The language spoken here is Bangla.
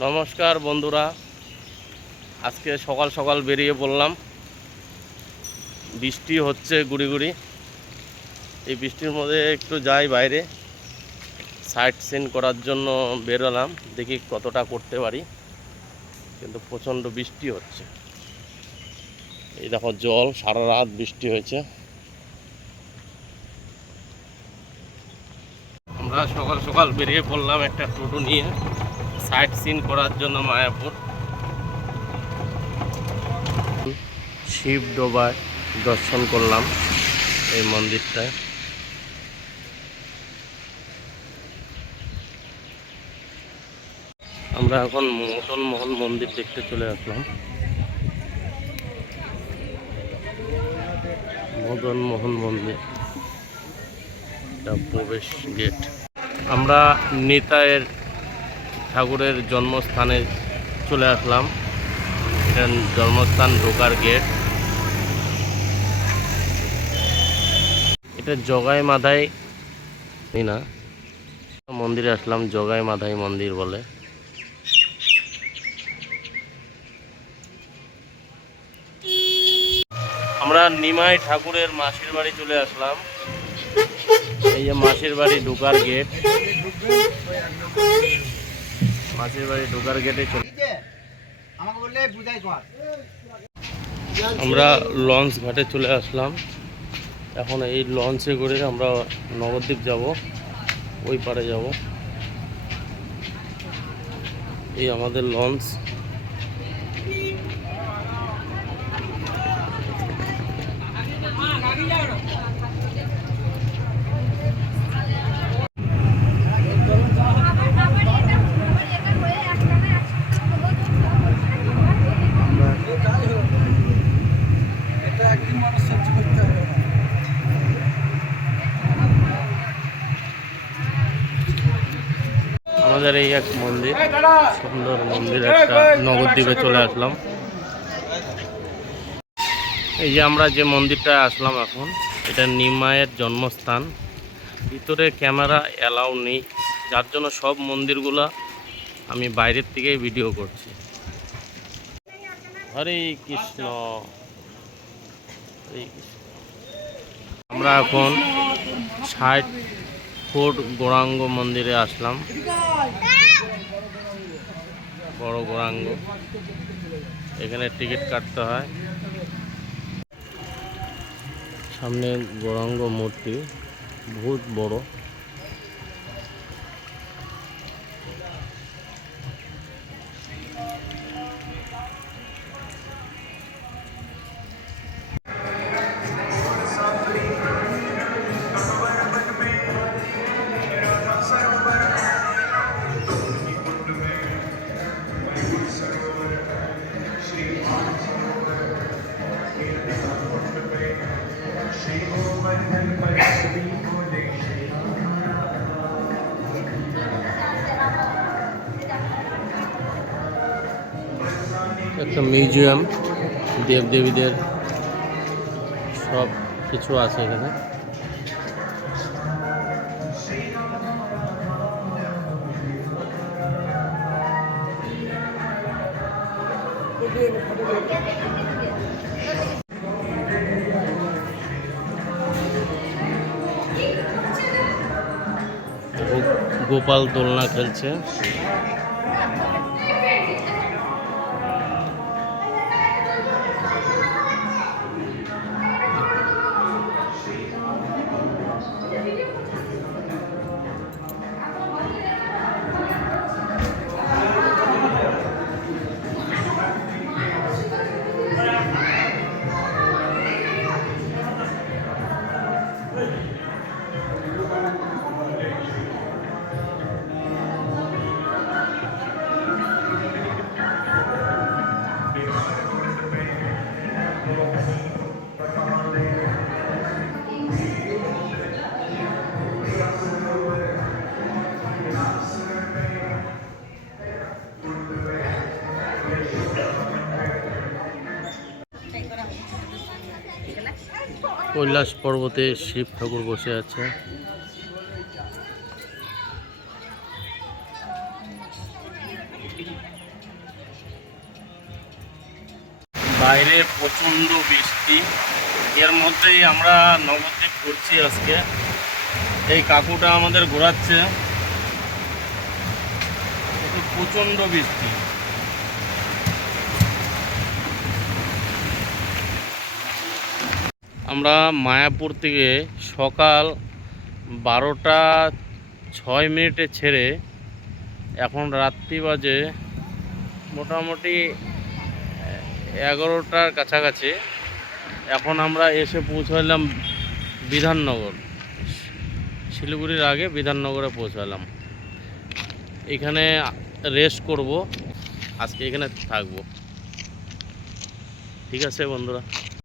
নমস্কার বন্ধুরা, আজকে সকাল সকাল বেরিয়ে পড়লাম। বৃষ্টি হচ্ছে গুড়ি গুড়ি। এই বৃষ্টির মধ্যে একটু যাই বাইরে, সাইট সিন করার জন্য বেরোলাম, দেখি কতটা করতে পারি। কিন্তু প্রচণ্ড বৃষ্টি হচ্ছে। এই দেখো জল, সারা রাত বৃষ্টি হয়েছে। আমরা সকাল সকাল বেরিয়ে পড়লাম একটা টোটো নিয়ে সাইট সিন করার জন্য মায়াপুর। শিব ডোবায় দর্শন করলাম এই মন্দিরটায়। আমরা এখন মদন মোহন মন্দির দেখতে চলে আসলাম। মদন মোহন মন্দির, এটা প্রবেশ গেট। আমরা নিতাইয়ের ঠাকুরের জন্মস্থানে চলে আসলাম। এটা জন্মস্থান ঢোকার গেট। এটা জগাই মাধাই না মন্দিরে আসলাম, জগাই মাধাই মন্দির বলে। আমরা নিমাই ঠাকুরের মাসির বাড়ি চলে আসলাম। এই যে মাসির বাড়ি ঢোকার গেট। মাসির বাড়ি ঢোকার গেটে চলে আমরা লঞ্চ ঘাটে চলে আসলাম। এখন এই লঞ্চে করে আমরা নবদ্বীপ যাব, ওই পারে যাব। এই আমাদের লঞ্চ। আমাদের এই এক মন্দির, সুন্দর মন্দির একটা, নবদ্বীপে চলে আসলাম। এই যে আমরা যে মন্দিরটা আসলাম এখন, এটা নিমাইয়ের জন্মস্থান। ভিতরে ক্যামেরা অ্যালাউ নেই, যার জন্য সব মন্দিরগুলো আমি বাইরের থেকেই ভিডিও করছি। হরে কৃষ্ণ, হরে কৃষ্ণ। আমরা এখন 60 ফুট গৌরাঙ্গ মন্দিরে আসলাম। বড় গৌরাঙ্গ, এখানে টিকিট কাটতে হয়। সামনে গৌরাঙ্গ মূর্তি, বহুত বড়। একটা মিউজিয়াম, দেবদেবীদের সব কিছু আছে এখানে। গোপাল দোলনা খেলছে। কৈলাস পর্বতে শিব ঠাকুর বসে আছে। বাইরে প্রচণ্ড বৃষ্টি, এর মধ্যেই আমরা নবদ্বীপ ঘুরছি আজকে। এই কাকুটা আমাদের ঘোরাচ্ছে, প্রচণ্ড বৃষ্টি। আমরা মায়াপুর থেকে সকাল 12টা 6 মিনিটে ছেড়ে এখন রাত্রি বাজে মোটামুটি 11টার কাছাকাছি। এখন আমরা এসে পৌঁছালাম বিধাননগর, শিলিগুড়ির আগে বিধাননগরে পৌঁছালাম। এখানে রেস্ট করব, আজকে এখানে থাকবো। ঠিক আছে বন্ধুরা।